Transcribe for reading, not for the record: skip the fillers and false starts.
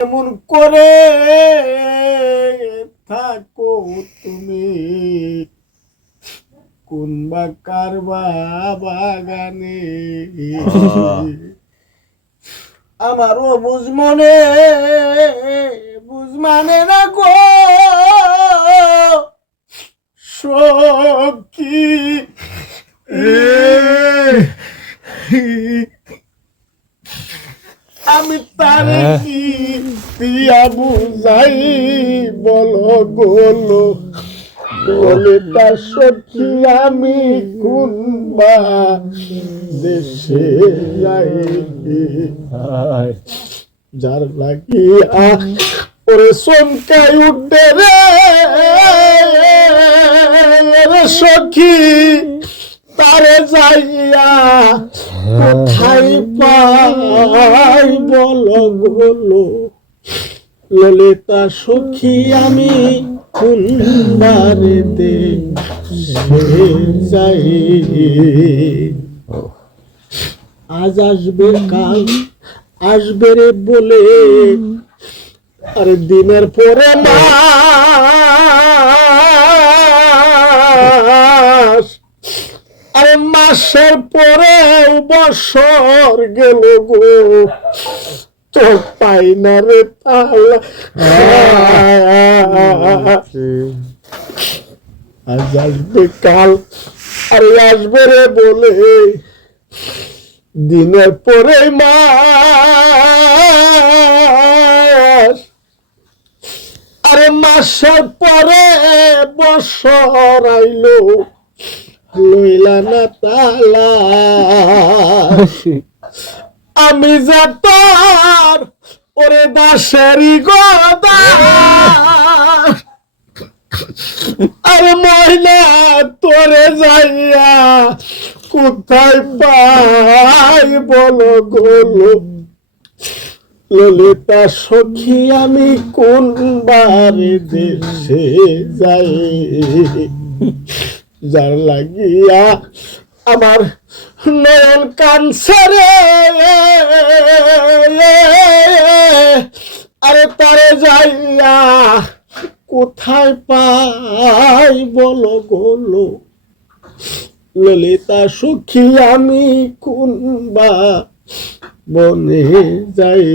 এমন করে থাকো তুমি কোন বা কারবা বাগানে আমারও বুঝ মানে না গো সখী আমি তারে কি দিয়া বুঝাই বলো গোলো বলে তার সখী আমি কোন বা দেশে যাই যার লাগিয়া ওরে চমকাই উঠে রে সখী তারে যাইয়া কোথায় পাই বলো বলো ললিতা সখী আমি কোন বাড়িতে যাই আজ আসবে কাল আসবে রে বলে আরে দিনের পরে মাস আরে মাসের পরে বছর গেল গো তো পাই না রে তালা আজ আসবে কাল আরে আসবে রে বলে দিনের পরে মাস আরে মাসের পরে বছর আইলো লইলা না তালা আমি যে তোর ওরে দাসেরই গদার আরে মহিলা তোরে যাইয়া কোথায় পাই বলো গোলো ললিতা সখী আমি কোন বারে দেশে যাই যার লাগিয়া আমার নয়ন কানছে রে আরে তারে যাইয়া কোথায় পাই বলো গোলো ললিতা সখী আমি কোন বা বনে যাই